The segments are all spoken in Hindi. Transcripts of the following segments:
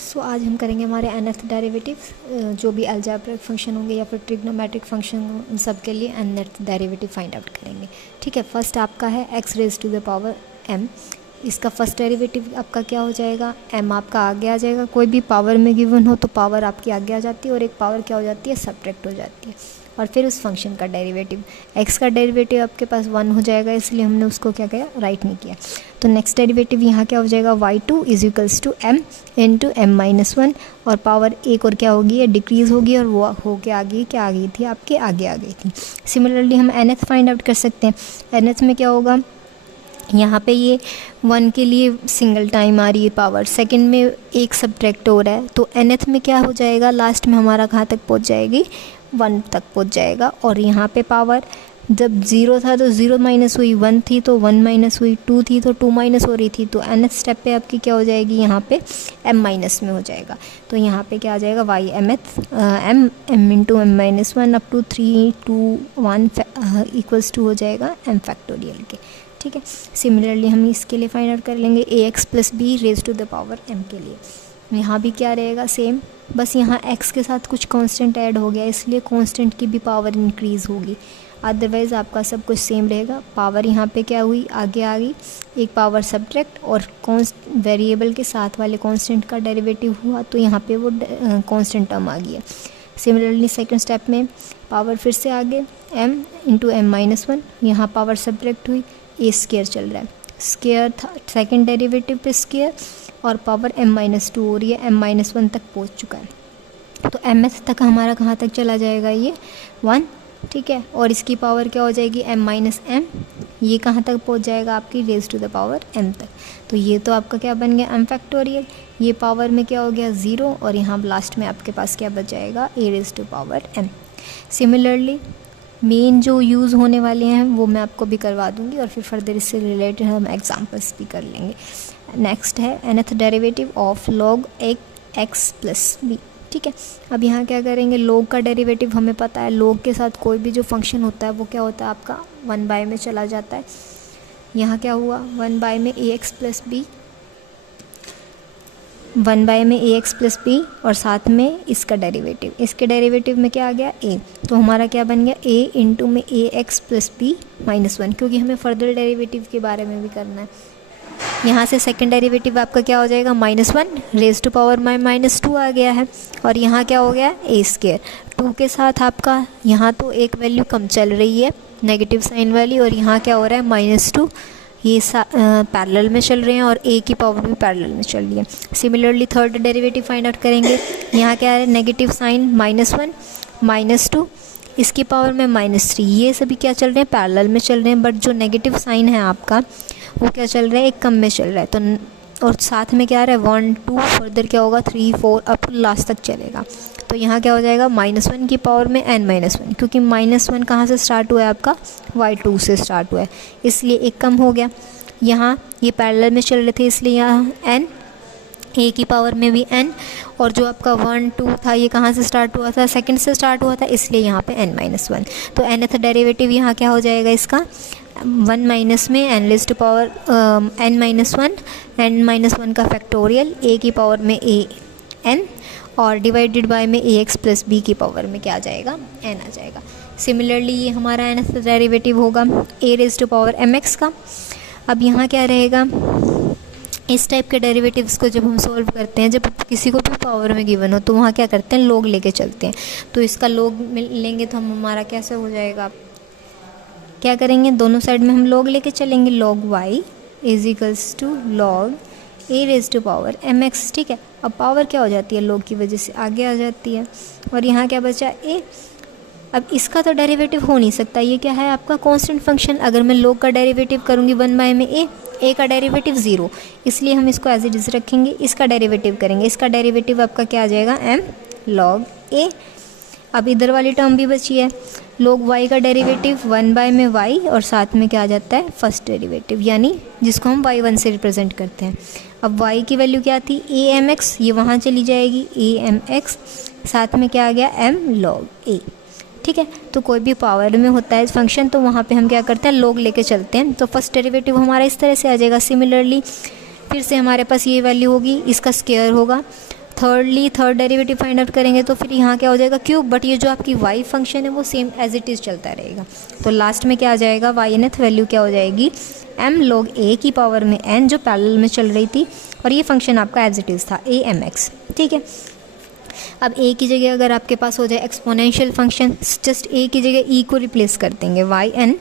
सो आज हम करेंगे हमारे nth डेरिवेटिव, जो भी अलजेब्रिक फंक्शन होंगे या फिर ट्रिग्नोमेट्रिक फंक्शन उन सब के लिए nth डेरिवेटिव फाइंड आउट करेंगे। ठीक है, फर्स्ट आपका है x raise to the power m। इसका फर्स्ट डेरिवेटिव आपका क्या हो जाएगा, m आपका आगे आ जाएगा। कोई भी पावर में गिवन हो तो पावर आपकी आगे आ जाती है और एक पावर क्या हो जाती है, सब्ट्रैक्ट हो जाती है। और फिर उस फंक्शन का डेरिवेटिव, x का डेरिवेटिव आपके पास 1 हो जाएगा, इसलिए हमने उसको क्या किया, राइट नहीं किया। तो नेक्स्ट डेरिवेटिव यहाँ क्या हो जाएगा, y2 is equals to m into m minus 1, और पावर एक और क्या होगी, ये डिक्रीज़ होगी और वो हो के आ गई, क्या आ गई थी, आपके आगे आ गई थी। सिमिलरली हम nth फाइंड आउट कर सकते हैं। nth में क्या होगा, यहाँ पे ये 1 के लिए सिंगल टाइम आ रही है पावर, सेकंड में एक सब्ट्रैक्ट हो रहा है, तो nth में क्या हो जाएगा, लास्ट में हमारा कहाँ तक पहुँच जाएगी, 1 तक पहुँच जाएगा। और यहाँ पे पावर जब 0 था तो 0 माइनस हुई, 1 थी तो 1 माइनस हुई, 2 थी तो 2 माइनस हो रही थी। तो nth स्टेप पे आपकी क्या हो जाएगी, यहाँ पे m माइनस में हो जाएगा। तो यहाँ पे क्या आ जाएगा, y m into m minus 1 up to 3 2 1 equals to हो जाएगा m फैक्टोरियल के। ठीक है, सिमिलरली हम इसके लिए फाइंड आउट कर लेंगे ax plus b raise to the power m के लिए। यहाँ भी क्या रहेगा, सेम, बस यहाँ x के साथ कुछ कांस्टेंट ऐड हो गया, इसलिए कांस्टेंट की भी पावर इंक्रीज़ होगी, अदरवाइज़ आपका सब कुछ सेम रहेगा। पावर यहाँ पे क्या हुई, आगे आ गई, एक पावर सब्ट्रैक्ट और वेरिएबल के साथ वाले कांस्टेंट का डेरिवेटिव हुआ, तो यहाँ पे वो कांस्टेंट टर्म आ गया। सिमिलरली सेकंड स्टेप में पावर फिर से आगे m इंटू m माइनस 1, यहाँ पावर सब्ट्रैक्ट हुई, ए स्केयर चल रहा है, स्केयर था सेकेंड डेरिवेटिव पे स्केयर, और पावर m माइनस 2 हो रही है, m माइनस 1 तक पहुँच चुका है। तो mth तक हमारा कहाँ तक चला जाएगा, ये 1। ठीक है, और इसकी पावर क्या हो जाएगी, m माइनस m, ये कहाँ तक पहुँच जाएगा, आपकी raise to the power m तक। तो ये तो आपका क्या बन गया, m फैक्टोरियल, ये पावर में क्या हो गया 0, और यहाँ लास्ट में आपके पास क्या बच जाएगा, a raise to power m। Similarly main जो यूज़ होने वाले हैं वो मैं आपको भी करवा दूँगी, और फिर फर्दर इससे रिलेटेड हम एग्जाम्पल्स भी कर लेंगे। नेक्स्ट है nth derivative of log x plus b। ठीक है, अब यहाँ क्या करेंगे, log का डेरिवेटिव हमें पता है, log के साथ कोई भी जो फंक्शन होता है वो क्या होता है, आपका 1 बाय में चला जाता है। यहाँ क्या हुआ, 1 बाय में ax प्लस b, 1 बाय में ax प्लस b, और साथ में इसका डेरिवेटिव, इसके डेरिवेटिव में क्या आ गया, a, तो हमारा क्या बन गया, a इंटू में ax प्लस b माइनस 1, क्योंकि हमें फर्दर डेरिवेटिव के बारे में भी करना है। यहाँ से सेकंड डेरिवेटिव आपका क्या हो जाएगा, -1 रेज टू पावर माइनस 2 आ गया है, और यहाँ क्या हो गया, a स्केयर 2 के साथ आपका यहाँ तो एक वैल्यू कम चल रही है, नेगेटिव साइन वाली, और यहाँ क्या हो रहा है -2, ये पैरेलल में चल रहे हैं, और a की पावर भी पैरेलल में चल रही है। Similarly third derivative find out करेंगे, यहाँ क्या है, नेगेटिव साइन -1 -2, इसकी पावर में -3, ये सभी क्या चल रहे हैं, पैरेलल में चल रहे हैं, बट जो नेगेटिव साइन है आपका वो क्या चल रहा है, एक कम में चल रहा है। तो और साथ में क्या आ रहा है, 1 2, फर्दर क्या होगा 3 4 अप लास्ट तक चलेगा। तो यहाँ क्या हो जाएगा, -1 की पावर में n माइनस 1, क्योंकि -1 कहाँ से स्टार्ट हुआ है, आपका y2 से स्टार्ट हुआ है, इसलिए एक कम हो गया। यहाँ ये पैरेलल में चल रहे थे, इसलिए यहाँ n, a की पावर में भी n, और जो आपका 1 2 था ये कहाँ से स्टार्ट हुआ था, सेकंड से स्टार्ट हुआ था, इसलिए यहाँ पे n माइनस 1। तो nth डेरिवेटिव यहाँ क्या हो जाएगा, इसका 1 माइनस में n raise to power n minus 1, n minus 1 का फैक्टोरियल, a की पावर में a n, और डिवाइडेड बाय में ax प्लस b की पावर में क्या आ जाएगा, n आ जाएगा। सिमिलरली ये हमारा nth डेरिवेटिव होगा a raise to power mx का। अब यहाँ क्या रहेगा, इस टाइप के डेरिवेटिव्स को जब हम सॉल्व करते हैं, जब किसी को भी पावर में गिवन हो तो वहाँ क्या करते हैं, log लेके चलते हैं। तो इसका log लेंगे तो हम हमारा कैसे हो जाएगा, क्या करेंगे, दोनों साइड में हम log लेके चलेंगे, log y is equals to log a raise to power mx। ठीक है, अब पावर क्या हो जाती है, log की वजह से आगे आ जाती है, और यहाँ क्या बचा, a। अब इसका तो डेरिवेटिव हो नहीं सकता, ये क्या है, आपका कांस्टेंट फंक्शन। अगर मैं log का डेरिवेटिव करूँगी 1 बाय में a का डेरिवेटिव 0, इसलिए हम इसको एज इट इज रखेंगे। इसका डेरिवेटिव करेंगे, इसका डेरिवेटिव आपका क्या आ जाएगा, m log a। अब इधर वाली टर्म भी बची है, log y का डेरिवेटिव 1 बाय में y, और साथ में क्या आ जाता है, फर्स्ट डेरिवेटिव, यानी जिसको हम y1 से रिप्रेजेंट करते हैं। अब y की वैल्यू क्या थी, a mx, ये वहाँ चली जाएगी a mx, साथ में क्या आ गया, m log a। ठीक है, तो कोई भी पावर में होता है फंक्शन, तो वहाँ पे हम क्या करते हैं, log लेके चलते हैं। तो फर्स्ट डेरिवेटिव हमारा इस तरह से आ जाएगा। सिमिलरली फिर से हमारे पास ये वैल्यू होगी, इसका स्क्वायर होगा, थर्ड डेरिवेटिव फाइंड आउट करेंगे तो फिर यहाँ क्या हो जाएगा क्यूब, बट ये जो आपकी y फंक्शन है वो सेम एज इट इज़ चलता रहेगा। तो लास्ट में क्या आ जाएगा, y nth वैल्यू क्या हो जाएगी m log a की पावर में n जो पैरेलल में चल रही थी, और ये फंक्शन आपका एज इट इज़ था a mx। ठीक है, अब a की जगह अगर आपके पास हो जाए एक्सपोनेंशियल फंक्शन, जस्ट a की जगह e को रिप्लेस कर देंगे, y n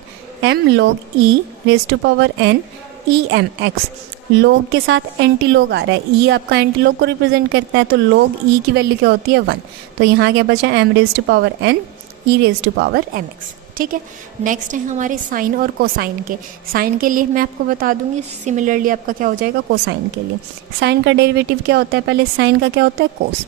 m log e raise to power n e m x। log के साथ एंटी लॉग आ रहा है, e आपका एंटी लॉग को रिप्रेजेंट करता है, तो log e की वैल्यू क्या होती है 1। तो यहाँ क्या बचा m raise to power n e raise to power m x। ठीक है, नेक्स्ट है हमारे साइन और कोसाइन के। साइन के लिए मैं आपको बता दूंगी, सिमिलरली आपका क्या हो जाएगा कोसाइन के लिए। साइन का डेरिवेटिव क्या होता है, पहले साइन का क्या होता है कोस,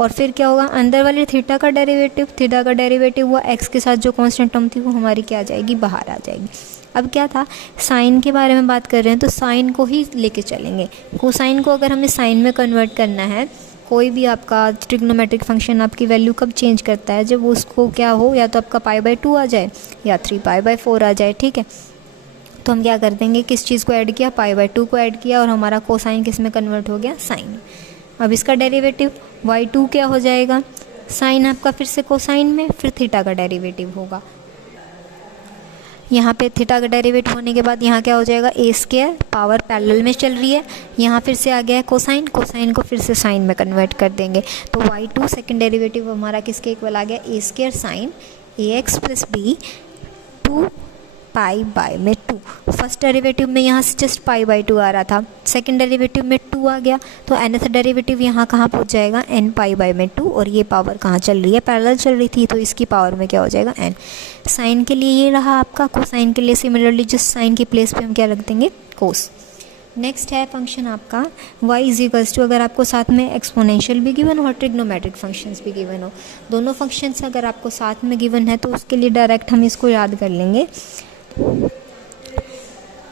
और फिर क्या होगा अंदर वाले थीटा का डेरिवेटिव। थीटा का डेरिवेटिव हुआ एक्स के साथ जो कांस्टेंट टर्म थी वो हमारी क्या आ जाएगी, बाहर आ जाएगी। अब क्या था, साइन के बारे में बात कर रहे हैं तो साइन को ही लेके चलेंगे। कोसाइन को अगर हमें साइन में कन्वर्ट करना है, कोई भी आपका ट्रिग्नोमेट्रिक फंक्शन आपकी वैल्यू कब चेंज करता है, जब उसको क्या हो, या तो आपका π/2 आ जाए या 3π/4 आ जाए। ठीक है, तो हम क्या कर देंगे, किस चीज़ को ऐड किया, π/2 को ऐड किया, और हमारा कोसाइन किस में कन्वर्ट हो गया, साइन। अब इसका डेरिवेटिव y2 क्या हो जाएगा, साइन आपका फिर से कोसाइन में, फिर थीटा का डेरिवेटिव होगा। यहाँ पे थीटा का डेरिवेटिव होने के बाद यहाँ क्या हो जाएगा, a स्क्वायर, पावर पैरेलल में चल रही है, यहाँ फिर से आ गया है कोसाइन, कोसाइन को फिर से साइन में कन्वर्ट कर देंगे। तो y2 सेकंड डेरिवेटिव हमारा किसके इक्वल आ गया, a square sine ax plus b 2π/2। First derivative में यहाँ से जस्ट π/2 आ रहा था, सेकंड डेरिवेटिव में 2 आ गया, तो nth डेरिवेटिव यहाँ कहाँ पहुँच जाएगा, n π/2, और ये पावर कहाँ चल रही है, पैरेलल चल रही थी, तो इसकी पावर में क्या हो जाएगा n। साइन के लिए ये रहा आपका, कोसाइन के लिए सिमिलरली जिस साइन की प्लेस पे हम क्या रख देंगे, कोस। नेक्स्ट है फंक्शन आपका y इज टू, अगर आपको साथ में एक्सपोनेंशियल भी गिवन हो और ट्रिग्नोमेट्रिक फंक्शंस भी गिवन हो, दोनों फंक्शंस अगर आपको साथ में गिवन है तो उसके लिए डायरेक्ट हम इसको याद कर लेंगे।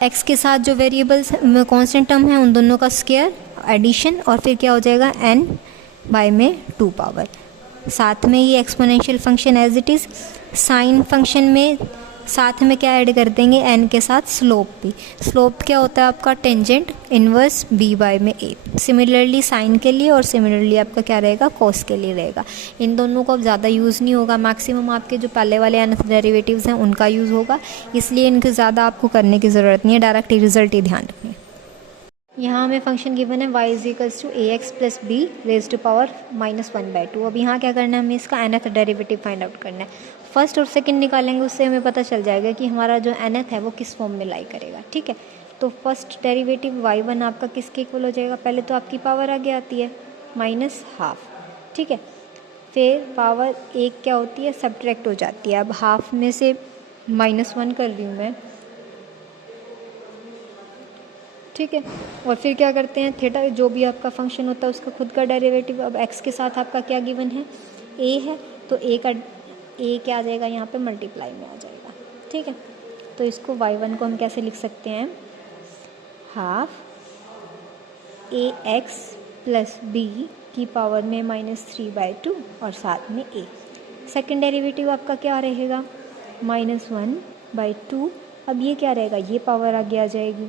x के साथ जो वेरिएबल्स कांस्टेंट टर्म है उन दोनों का स्क्वायर एडिशन, और फिर क्या हो जाएगा n/2 पावर। साथ में ये exponential function as it is, sine function में साथ में क्या ऐड कर देंगे, n के साथ स्लोप भी। स्लोप क्या होता है आपका, tangent inverse b/a। Similarly sign के लिए और सिमिलरली आपका क्या रहेगा, कोस के लिए रहेगा। इन दोनों को अब ज़्यादा यूज़ नहीं होगा, मैक्सिमम आपके जो पहले वाले nth डेरिवेटिव्स हैं उनका यूज़ होगा, इसलिए इनके ज़्यादा आपको करने की ज़रूरत नहीं है, डायरेक्ट रिजल्ट ही ध्यान रखिए। यहाँ हमें फंक्शन गिवन है y is to ax plus b raise to power -1/2। अब यहाँ क्या करना है, हमें इसका nth डेरिवेटिव फाइंड आउट करना है। फर्स्ट और सेकंड निकालेंगे, उससे हमें पता चल जाएगा कि हमारा जो nth है वो किस फॉर्म में लाई करेगा। ठीक है, तो फर्स्ट डेरिवेटिव y1 आपका किसके इक्वल हो जाएगा, पहले तो आपकी पावर आगे आती है -12। ठीक है, फिर पावर एक क्या होती है, सब्ट्रैक्ट हो जाती है। अब हाफ में से -1 कर रही हूँ मैं। ठीक है, और फिर क्या करते हैं, थीटा जो भी आपका फंक्शन होता है उसका खुद का डेरिवेटिव। अब x के साथ आपका क्या गिवन है, a है, तो a क्या आ जाएगा, यहाँ पे मल्टीप्लाई में आ जाएगा। ठीक है, तो इसको y1 को हम कैसे लिख सकते हैं, हाफ ax प्लस b की पावर में -3/2 और साथ में a। सेकेंड डेरिवेटिव आपका क्या रहेगा, -1/2। अब ये क्या रहेगा, ये पावर आगे आ जाएगी।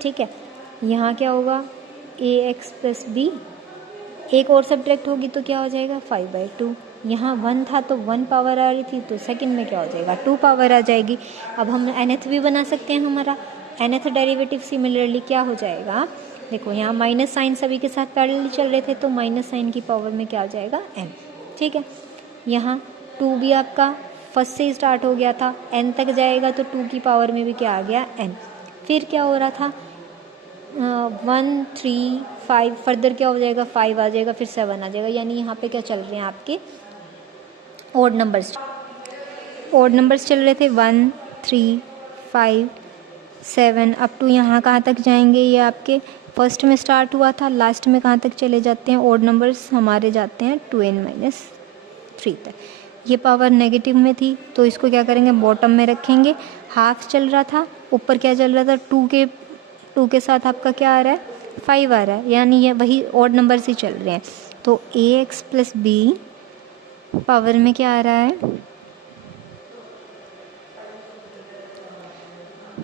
ठीक है, यहाँ क्या होगा, ax प्लस b, एक और सब्ट्रैक्ट होगी तो क्या हो जाएगा 5/2। यहाँ 1 था तो 1 पावर आ रही थी, तो सेकंड में क्या हो जाएगा 2 पावर आ जाएगी। अब हम nth भी बना सकते हैं, हमारा nth डेरिवेटिव सिमिलरली क्या हो जाएगा, देखो यहाँ माइनस साइन सभी के साथ पैरेलल चल रहे थे, तो माइनस साइन की पावर में क्या आ जाएगा n। ठीक है, यहाँ 2 भी आपका फर्स्ट से ही स्टार्ट हो गया था, n तक जाएगा तो 2 की पावर में भी क्या आ गया n। फिर क्या हो रहा था, 1 3 5, फर्दर क्या हो जाएगा 5 आ जाएगा, फिर 7 आ जाएगा, यानी यहाँ पे क्या चल रहे हैं आपके ओड नंबर्स चल रहे थे 1 3 5 7 अप टू यहाँ कहाँ तक जाएंगे, ये आपके फर्स्ट में स्टार्ट हुआ था, लास्ट में कहाँ तक चले जाते हैं, ओड नंबर्स हमारे जाते हैं 2n-3 तक। ये पावर नेगेटिव में थी तो इसको क्या करेंगे, बॉटम में रखेंगे। हाफ चल रहा था, ऊपर क्या चल रहा था, 2 के साथ आपका क्या आ रहा है 5 आ रहा है, यानी ये वही ऑड नंबर्स ही चल रहे हैं। तो ax प्लस b पावर में क्या आ रहा है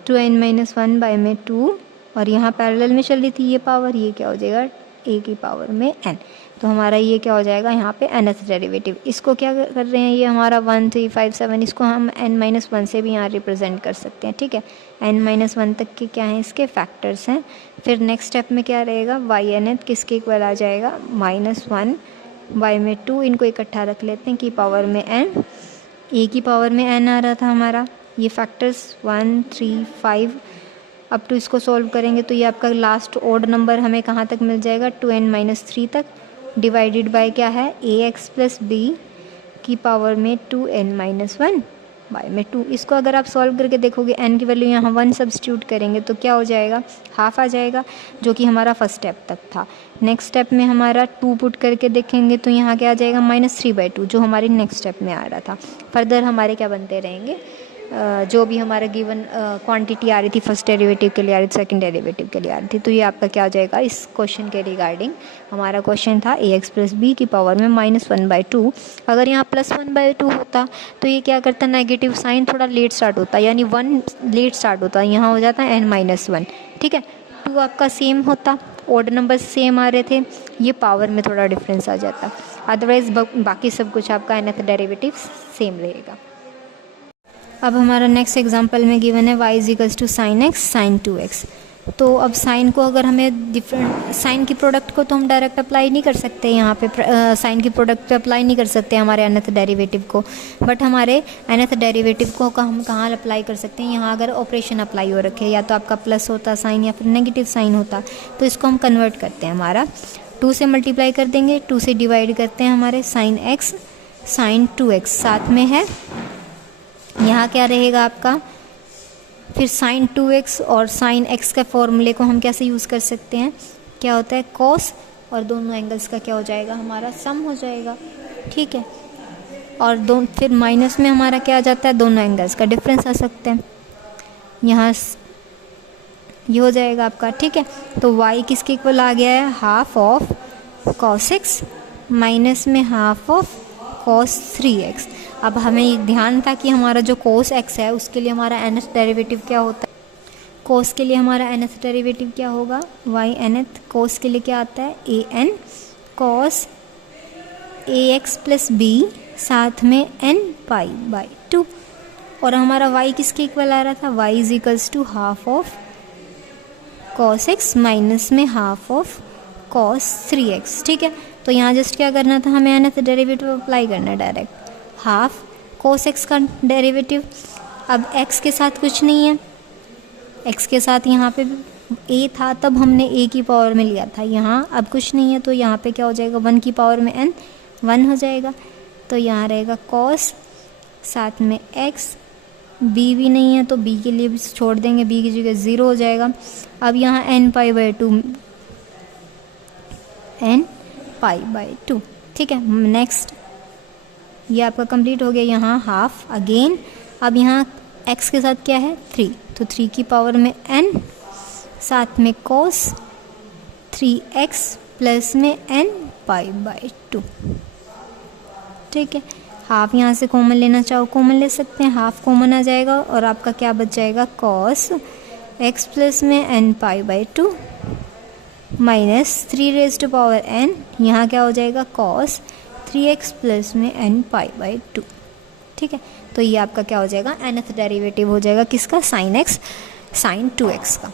2n-1 में 2, और यहाँ पैरेलल में चल रही थी ये पावर, ये क्या हो जाएगा ए की पावर में n। तो हमारा ये क्या हो जाएगा यहाँ पे nth डेरिवेटिव। इसको क्या कर रहे हैं, ये हमारा 1 3 5 7, इसको हम n-1 से भी यहाँ रिप्रेजेंट कर सकते हैं, ठीक है। n-1 तक के क्या हैं, इसके फैक्टर्स हैं। फिर नेक्स्ट स्टेप में क्या रहेगा, y nth किसके इक्वल आ जाएगा, -1 y में 2, इनको इकट्ठा रख लेते हैं की पावर में n, a की पावर में n आ रहा था हमारा। ये फैक्टर्स 1 3 5 अब टू इसको सॉल्व करेंगे तो ये आपका लास्ट ओड नंबर हमें कहाँ तक मिल जाएगा, 2n-3 तक, डिवाइडेड बाय क्या है, ax प्लस बी की पावर में 2n-1 y में 2। इसको अगर आप सॉल्व करके देखोगे n की वैल्यू यहाँ 1 सब्स्टिट्यूट करेंगे तो क्या हो जाएगा, हाफ आ जाएगा, जो कि हमारा फर्स्ट स्टेप तक था। नेक्स्ट स्टेप में हमारा 2 पुट करके देखेंगे तो यहाँ क्या आ जाएगा, -3/2, जो हमारी नेक्स्ट स्टेप में आ रहा था। फर्दर हमारे क्या बनते रहेंगे, जो भी हमारा गिवन क्वांटिटी आ रही थी, फर्स्ट डेरिवेटिव के लिए आ रही थी, सेकंड डेरिवेटिव के लिए आ रही थी। तो ये आपका क्या हो जाएगा, इस क्वेश्चन के रिगार्डिंग हमारा क्वेश्चन था ax प्लस बी की पावर में -1/2। अगर यहाँ +1/2 होता तो ये क्या करता, नेगेटिव साइन थोड़ा लेट स्टार्ट होता, यानी 1 लेट स्टार्ट होता, यहाँ हो जाता है n-1, ठीक है। 2 आपका सेम होता, ऑड नंबर सेम आ रहे थे, ये पावर में थोड़ा डिफरेंस आ जाता, अदरवाइज बाकी सब कुछ आपका nth डेरिवेटिव सेम रहेगा। अब हमारा नेक्स्ट एग्जांपल में गिवन है y = sin x sin 2x। तो अब साइन को अगर हमें डिफरेंट, साइन की प्रोडक्ट को तो हम डायरेक्ट अप्लाई नहीं कर सकते, यहाँ पे साइन की प्रोडक्ट पे अप्लाई नहीं कर सकते हमारे nth डेरिवेटिव को, बट हमारे nth डेरिवेटिव को हम कहाँ अप्लाई कर सकते हैं, यहाँ अगर ऑपरेशन अप्लाई हो रखे, या तो आपका प्लस होता साइन या फिर नेगेटिव साइन होता, तो इसको हम कन्वर्ट करते हैं। हमारा 2 से मल्टीप्लाई कर देंगे, 2 से डिवाइड करते हैं, हमारे sin x sin 2x साथ में है, यहाँ क्या रहेगा आपका, फिर sin 2x और sin x का फॉर्मूले को हम कैसे यूज़ कर सकते हैं, क्या होता है cos, और दोनों एंगल्स का क्या हो जाएगा, हमारा सम हो जाएगा, ठीक है। और फिर माइनस में हमारा क्या आ जाता है, दोनों एंगल्स का डिफरेंस आ सकते हैं, यहाँ ये हो जाएगा आपका, ठीक है। तो y किसके इक्वल आ गया है, half of cos x minus में हाफ ऑफ cos 3x। अब हमें एक ध्यान था कि हमारा जो cos x है उसके लिए हमारा nth डेरिवेटिव क्या होता है, cos के लिए हमारा nth डेरिवेटिव क्या होगा, y nth, cos के लिए क्या आता है, an cos ax plus b साथ में n π/2, और हमारा y किसके इक्वल आ रहा था, y = half of cos x minus में हाफ ऑफ cos 3x, ठीक है। तो यहाँ जस्ट क्या करना था, हमें nth डेरिवेटिव अप्लाई करना है डायरेक्ट, हाफ cos x का डेरिवेटिव। अब x के साथ कुछ नहीं है, x के साथ यहाँ पे a था तब हमने a की पावर में लिया था, यहाँ अब कुछ नहीं है तो यहाँ पे क्या हो जाएगा, 1 की पावर में n 1 हो जाएगा। तो यहाँ रहेगा cos साथ में x, b भी नहीं है तो b के लिए भी छोड़ देंगे, b की जगह 0 हो जाएगा। अब यहाँ n π/2, ठीक है। नेक्स्ट ये आपका कंप्लीट हो गया, यहाँ हाफ अगेन। अब यहाँ x के साथ क्या है, 3, तो 3 की पावर में n साथ में cos 3x प्लस में n π/2, ठीक है। हाफ यहाँ से कॉमन लेना चाहो कॉमन ले सकते हैं, हाफ कॉमन आ जाएगा और आपका क्या बच जाएगा, cos x प्लस में n π/2 माइनस 3n, यहाँ क्या हो जाएगा, cos 3x प्लस में n π/2, ठीक है। तो ये आपका क्या हो जाएगा, nth डेरिवेटिव हो जाएगा किसका, sin x sin 2x का।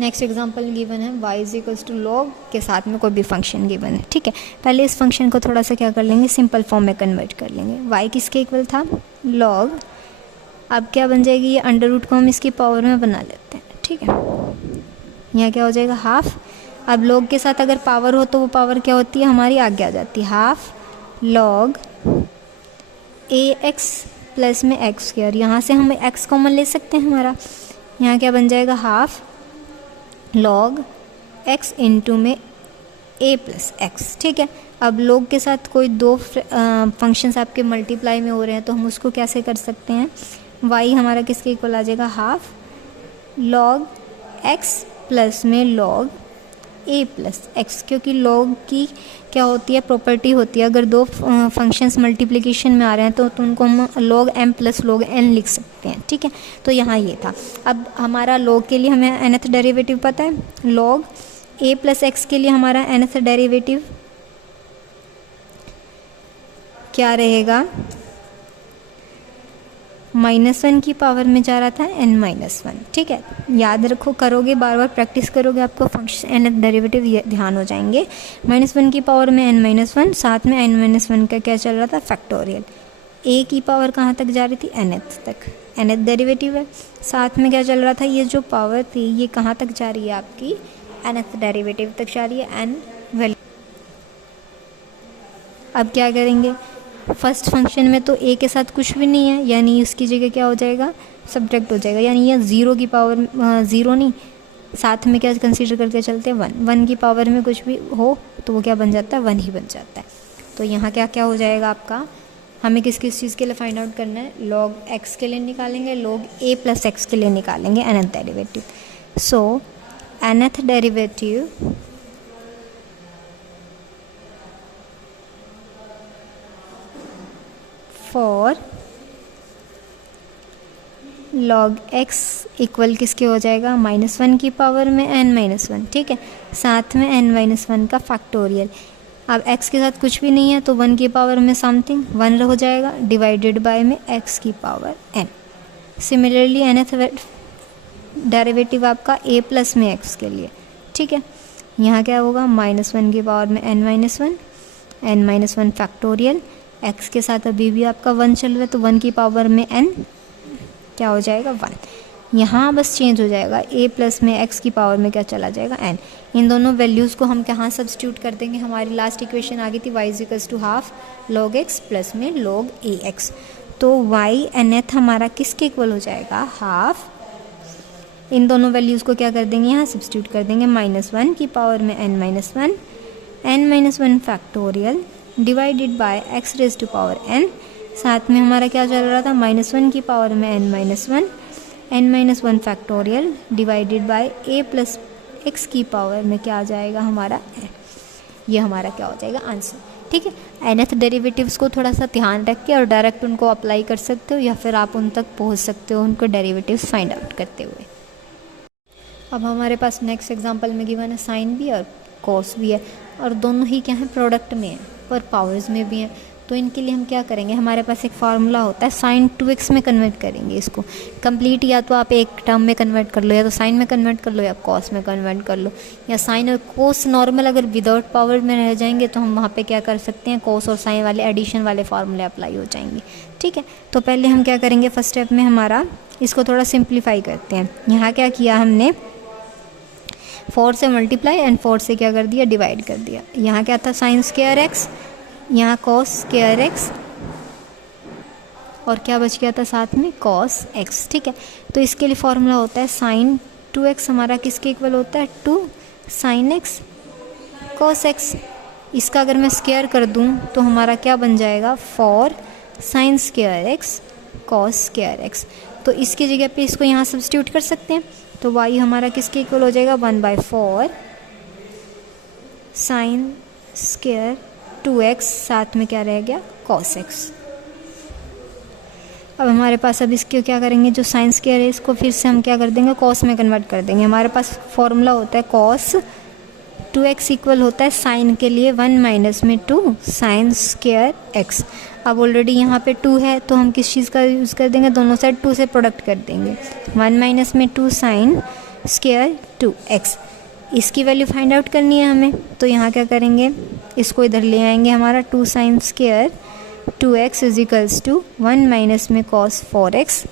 नेक्स्ट एग्जांपल गिवन है y = log के साथ में कोई भी फंक्शन गिवन है, ठीक है। पहले इस फंक्शन को थोड़ा सा क्या कर लेंगे, सिंपल फॉर्म में कन्वर्ट कर लेंगे। y किसके इक्वल था, log, अब क्या बन जाएगी, ये अंडर रूट को हम इसकी पावर में बना लेते हैं, ठीक है। यहाँ क्या हो जाएगा, हाफ। अब log के साथ अगर पावर हो तो वो पावर क्या होती है, हमारी आगे आ जाती है, हाफ log ax प्लस में x²। यहाँ से हम x कॉमन ले सकते हैं हमारा, यहाँ क्या बन जाएगा, हाफ log x इंटू में a प्लस x, ठीक है। अब log के साथ कोई दो फंक्शंस आपके मल्टीप्लाई में हो रहे हैं तो हम उसको कैसे कर सकते हैं, y हमारा किसके इक्वल आ जाएगा, हाफ log x प्लस में log a प्लस x, क्योंकि log की क्या होती है, प्रॉपर्टी होती है, अगर दो फंक्शंस मल्टीप्लिकेशन में आ रहे हैं तो उनको हम log m plus log n लिख सकते हैं, ठीक है। तो यहाँ ये था। अब हमारा log के लिए हमें nth डेरिवेटिव पता है, log a प्लस एक्स के लिए हमारा nth डेरिवेटिव क्या रहेगा, -1 की पावर में जा रहा था n-1, ठीक है। याद रखो, करोगे बार बार प्रैक्टिस करोगे आपको फंक्शन nth डेरिवेटिव ध्यान हो जाएंगे। -1 की पावर में n-1, साथ में n-1 का क्या चल रहा था, फैक्टोरियल। a की पावर कहाँ तक जा रही थी, nth तक, nth डेरिवेटिव है। साथ में क्या चल रहा था, ये जो पावर थी ये कहाँ तक जा रही है आपकी, nth डेरिवेटिव तक जा रही है, n वैल्यू। अब क्या करेंगे, फर्स्ट फंक्शन में तो a के साथ कुछ भी नहीं है, यानी उसकी जगह क्या हो जाएगा, सब्ट्रैक्ट हो जाएगा, यानी ये 0 की पावर 0 नहीं, साथ में क्या कंसीडर करके चलते हैं 1 की पावर में कुछ भी हो तो वो क्या बन जाता है, 1 ही बन जाता है। तो यहाँ क्या क्या हो जाएगा आपका, हमें किस किस चीज़ के लिए फाइंड आउट करना है, log x के लिए निकालेंगे, log a प्लस एक्स के लिए निकालेंगे nth derivative. So nth derivative for log x equal किसके हो जाएगा, -1 की पावर में n-1, ठीक है, साथ में n-1 का फैक्टोरियल। अब x के साथ कुछ भी नहीं है तो 1 की पावर में समथिंग 1 हो जाएगा, डिवाइडेड बाय में x की power n। Similarly nth derivative आपका a प्लस में x के लिए, ठीक है। यहाँ क्या होगा, -1 की पावर में n-1 फैक्टोरियल, x के साथ अभी भी आपका 1 चल रहा है तो 1 की पावर में n क्या हो जाएगा, 1। यहाँ बस चेंज हो जाएगा, a प्लस में x की पावर में क्या चला जाएगा, n। इन दोनों वैल्यूज़ को हम कहाँ सब्स्टिट्यूट कर देंगे, हमारी लास्ट इक्वेशन आ गई थी y = half log x plus में log ax। तो y nth हमारा किसके इक्वल हो जाएगा, हाफ। इन दोनों वैल्यूज़ को क्या कर देंगे, यहाँ सब्स्टिट्यूट कर देंगे, -1 की पावर में n-1 factorial divided by x raise to power n। साथ में हमारा क्या चल रहा था, -1 की पावर में n-1 factorial divided bye a plus x की पावर में क्या आ जाएगा हमारा n। ये हमारा क्या हो जाएगा, आंसर, ठीक है। nth डेरिवेटिव्स को थोड़ा सा ध्यान रख के और डायरेक्ट उनको अप्लाई कर सकते हो या फिर आप उन तक पहुंच सकते हो उनको डेरिवेटिव्स फाइंड आउट करते हुए। अब हमारे पास नेक्स्ट एग्जांपल में गिवन है साइन भी और कॉस भी है, और दोनों ही क्या है, प्रोडक्ट में है पर पावर्स में भी हैं। तो इनके लिए हम क्या करेंगे, हमारे पास एक फार्मूला होता है, साइन 2x में कन्वर्ट करेंगे इसको कंप्लीट, या तो आप एक टर्म में कन्वर्ट कर लो, या तो साइन में कन्वर्ट कर लो, या कॉस में कन्वर्ट कर लो, या साइन और कोस नॉर्मल अगर विदाउट पावर में रह जाएंगे तो हम वहाँ पे क्या कर सकते हैं, कोस और साइन वाले एडिशन वाले फार्मूले अप्लाई हो जाएंगे, ठीक है। तो पहले हम क्या करेंगे, फर्स्ट स्टेप में हमारा इसको थोड़ा सिंप्लीफाई करते हैं। यहाँ क्या किया हमने, 4 से मल्टीप्लाई एंड 4 से क्या कर दिया, डिवाइड कर दिया। यहाँ क्या था, साइन स्क्वायर एक्स, यहाँ कॉस स्क्वायर एक्स, और क्या बच गया था साथ में, कॉस एक्स, ठीक है। तो इसके लिए फॉर्मूला होता है साइन 2x हमारा किसके इक्वल होता है, 2 साइन एक्स कॉस एक्स। इसका अगर मैं स्क्वायर कर दूँ तो हमारा क्या बन जाएगा, 4 sine square x cos square x. तो इसकी जगह पे इसको यहाँ सब्स्टिट्यूट कर सकते हैं, तो y हमारा किसके इक्वल हो जाएगा, 1/4 साइन स्क्वायर 2x, साथ में क्या रह गया, cos x। अब हमारे पास अब इसके क्या करेंगे, जो साइन स्क्वायर है इसको फिर से हम क्या कर देंगे, cos में कन्वर्ट कर देंगे। हमारे पास फॉर्मूला होता है cos 2x इक्वल होता है साइन के लिए 1 माइनस में 2 साइन स्क्वायर x। अब ऑलरेडी यहाँ पे 2 है तो हम किस चीज़ का यूज़ कर देंगे, दोनों साइड 2 से प्रोडक्ट कर देंगे, 1 माइनस में 2 साइन स्क्वायर 2x। इसकी वैल्यू फाइंड आउट करनी है हमें, तो यहाँ क्या करेंगे, इसको इधर ले आएंगे, हमारा 2 sine square 2x equals to 1 minus में cos 4x,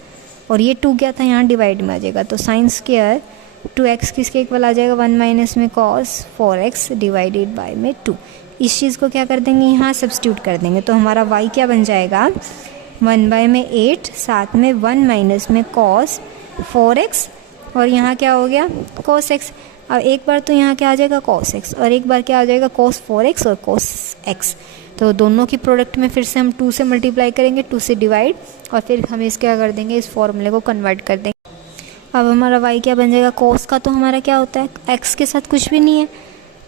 और ये 2 क्या था यहाँ डिवाइड में आ जाएगा, तो साइन स्क्वायर 2x किसके इक्वल आ जाएगा, 1 माइनस में cos 4x डिवाइडेड बाय में 2। इस चीज़ को क्या कर देंगे, यहाँ सब्स्टिट्यूट कर देंगे, तो हमारा y क्या बन जाएगा, 1/8 साथ में 1 माइनस में cos 4x, और यहाँ क्या हो गया cos x। अब एक बार तो यहाँ क्या आ जाएगा cos x, और एक बार क्या आ जाएगा cos 4x और cos x। तो दोनों की प्रोडक्ट में फिर से हम 2 से मल्टीप्लाई करेंगे, 2 से डिवाइड, और फिर हम इस क्या कर देंगे, इस फॉर्मूले को कन्वर्ट कर देंगे। अब हमारा y क्या बन जाएगा, cos का तो हमारा क्या होता है, x के साथ कुछ भी नहीं है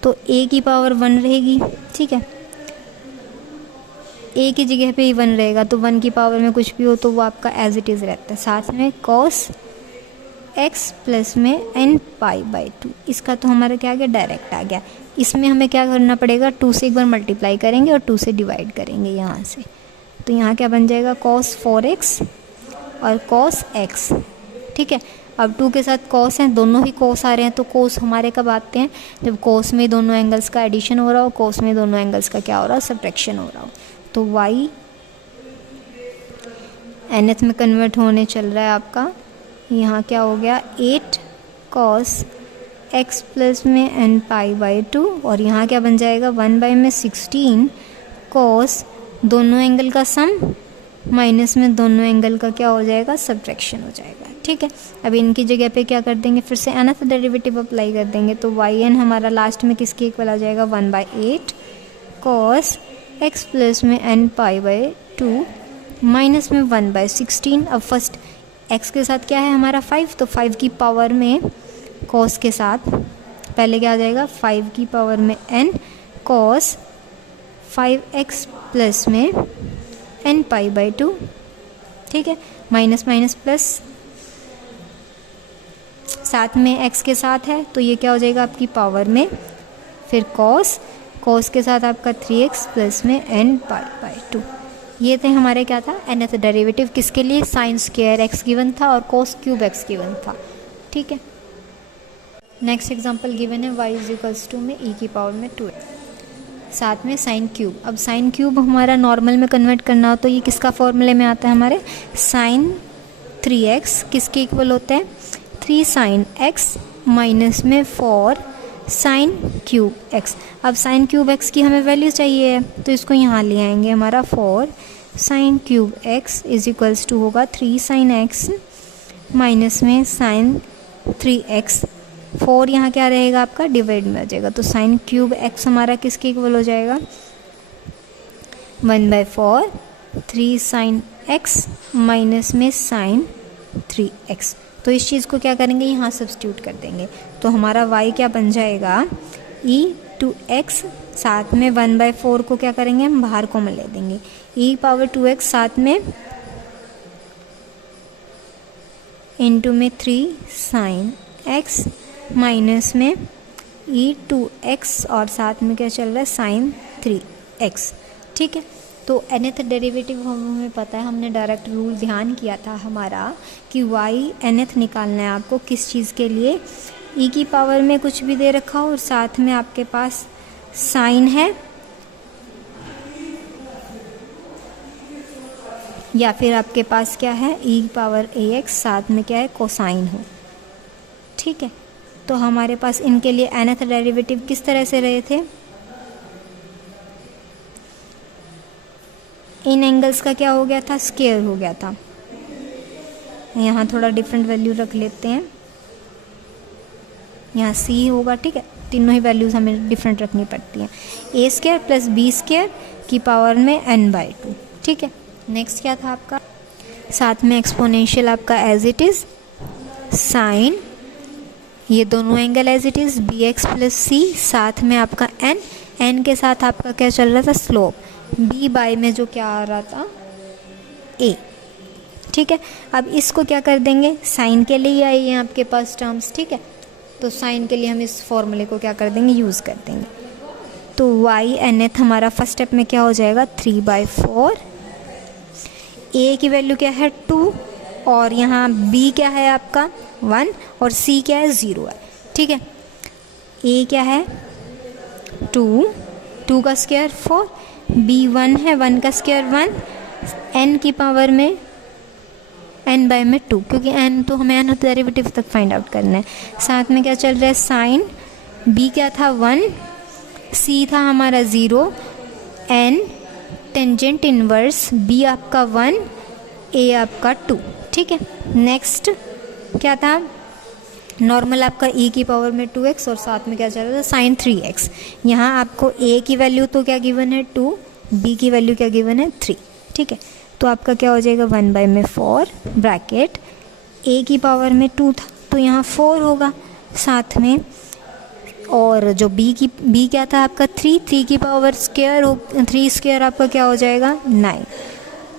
तो a की पावर 1 रहेगी, ठीक है, a की जगह पे ही 1 रहेगा, तो 1 की पावर में कुछ भी हो तो वो आपका एज इट इज़ रहता है। साथ में cos एक्स प्लस में एन पाई बाई 2, इसका तो हमारा क्या आ गया, डायरेक्ट आ गया। इसमें हमें क्या करना पड़ेगा, 2 से एक बार मल्टीप्लाई करेंगे और 2 से डिवाइड करेंगे यहाँ से, तो यहाँ क्या बन जाएगा, cos 4x और cos x, ठीक है। अब 2 के साथ cos हैं, दोनों ही cos आ रहे हैं, तो cos हमारे कब आते हैं, जब cos में दोनों एंगल्स का एडिशन हो रहा हो, cos में दोनों एंगल्स का क्या हो रहा हो, सब्ट्रैक्शन हो रहा हो। तो y nth में कन्वर्ट होने चल रहा है आपका, यहाँ क्या हो गया, 8 cos x प्लस में n पाई बाई 2, और यहाँ क्या बन जाएगा, 1 बाई में 16 cos दोनों एंगल का सम माइनस में दोनों एंगल का क्या हो जाएगा, सब्ट्रैक्शन हो जाएगा, ठीक है। अब इनकी जगह पे क्या कर देंगे, फिर से nth डेरिवेटिव अप्लाई कर देंगे, तो yn हमारा लास्ट में किसके इक्वल आ जाएगा, 1/8 cos x प्लस में n पाई बाई 2 माइनस में 1/16। अब फर्स्ट x के साथ क्या है हमारा 5, तो 5 की पावर में cos के साथ पहले क्या आ जाएगा, 5 की पावर में n cos 5x प्लस में n पाई बाई 2, ठीक है, माइनस माइनस प्लस, साथ में x के साथ है तो ये क्या हो जाएगा आपकी पावर में, फिर cos के साथ आपका 3x प्लस में n पाई बाई 2। ये थे हमारे क्या था, nth डेरिवेटिव, किसके लिए, साइन स्क्वायर x गिवन था और cos क्यूब x गिवन था, ठीक है। नेक्स्ट एग्जांपल गिवन है y इज इक्वल्स टू में e की पावर में 2, साथ में साइन क्यूब। अब साइन क्यूब हमारा नॉर्मल में कन्वर्ट करना हो तो ये किसका फॉर्मूले में आता है, हमारे साइन 3x किसके इक्वल होते हैं, 3 साइन x माइनस में 4 साइन क्यूब x। अब साइन क्यूब x की हमें वैल्यू चाहिए तो इसको यहाँ ले आएंगे, हमारा 4 sine cube x is equals to होगा 3 साइन x माइनस में साइन 3x, 4 यहाँ क्या रहेगा आपका, डिवाइड में आ जाएगा, तो साइन क्यूब x हमारा किसके इक्वल हो जाएगा, 1/4 3 साइन x माइनस में साइन 3x। तो इस चीज़ को क्या करेंगे, यहाँ सब्स्टिट्यूट कर देंगे, तो हमारा y क्या बन जाएगा, e टू x, साथ में 1/4 को क्या करेंगे, हम बाहर कॉमन ले देंगे, e पावर 2x साथ में इंटू में 3 साइन x माइनस में e2x और साथ में क्या चल रहा है, साइन 3x, ठीक है। तो nth डेरिवेटिव हमें पता है, हमने डायरेक्ट रूल ध्यान किया था हमारा कि y nth निकालना है आपको, किस चीज़ के लिए, e की पावर में कुछ भी दे रखा हो और साथ में आपके पास साइन है या फिर आपके पास क्या है, e पावर ax साथ में क्या है, कोसाइन हो, ठीक है। तो हमारे पास इनके लिए nth डेरिवेटिव किस तरह से रहे थे, इन एंगल्स का क्या हो गया था, स्क्वायर हो गया था। यहाँ थोड़ा डिफरेंट वैल्यू रख लेते हैं, यहाँ c होगा, ठीक है, तीनों ही वैल्यूज़ हमें डिफरेंट रखनी पड़ती हैं, a square plus b square की पावर में n/2, ठीक है। नेक्स्ट क्या था आपका, साथ में एक्सपोनेंशियल आपका एज इट इज़ साइन, ये दोनों angle as it is bx plus c, साथ में आपका n के साथ आपका क्या चल रहा था, स्लोप b बाय में जो क्या आ रहा था, a, ठीक है। अब इसको क्या कर देंगे, साइन के लिए आई है आपके पास टर्म्स, ठीक है, तो साइन के लिए हम इस फॉर्मूले को क्या कर देंगे, यूज़ कर देंगे। तो y nth हमारा फर्स्ट स्टेप में क्या हो जाएगा, 3/4, a की वैल्यू क्या है 2 और यहाँ b क्या है आपका 1 और c क्या है 0 है, ठीक है। a क्या है 2 का स्क्वायर 4, b 1 है, 1 का स्क्वायर 1, n की पावर में n बाय में 2, क्योंकि n तो हमें nth डेरिवेटिव तक फाइंड आउट करना है। साथ में क्या चल रहा है, साइन b क्या था 1, c था हमारा 0, n टेंजेंट इनवर्स b आपका 1, a आपका 2, ठीक है। नेक्स्ट क्या था, नॉर्मल आपका e की पावर में 2x और साथ में क्या चल रहा था, साइन 3x। यहाँ आपको a की वैल्यू तो क्या गिवन है 2, b की वैल्यू क्या गिवन है 3, ठीक है। तो आपका क्या हो जाएगा 1/4 ब्रैकेट a की पावर में 2 था तो यहाँ 4 होगा, साथ में और जो b क्या था आपका 3 की पावर स्क्वायर हो, 3 स्क्वायर आपका क्या हो जाएगा 9,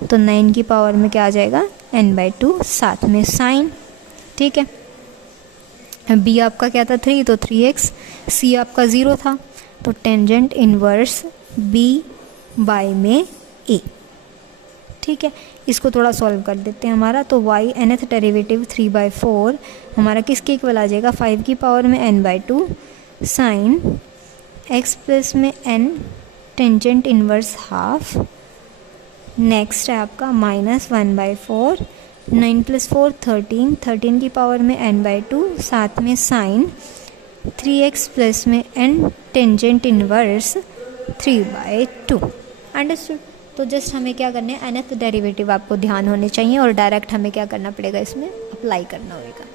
तो 9 की पावर में क्या आ जाएगा n/2, साथ में साइन, ठीक है। बी आपका क्या था 3, तो 3x, सी आपका 0 था, तो टेंजेंट इन्वर्स बी बाय में ए। ठीक है, इसको थोड़ा सॉल्व कर देते हैं हमारा। तो y nth डेरिवेटिव 3/4 हमारा किसके इक्वल आ जाएगा, 5 की पावर में n/2 साइन x प्लस में n tangent inverse half. Next है आपका -1/4, 9 + 4 13, 13 की पावर में n/2 साथ में साइन 3x प्लस में n टेंजेंट इन्वर्स 3/2। अंडरस्टूड। तो जस्ट हमें क्या करना है, nth डेरिवेटिव आपको ध्यान होने चाहिए और डायरेक्ट हमें क्या करना पड़ेगा, इसमें अप्लाई करना होगा।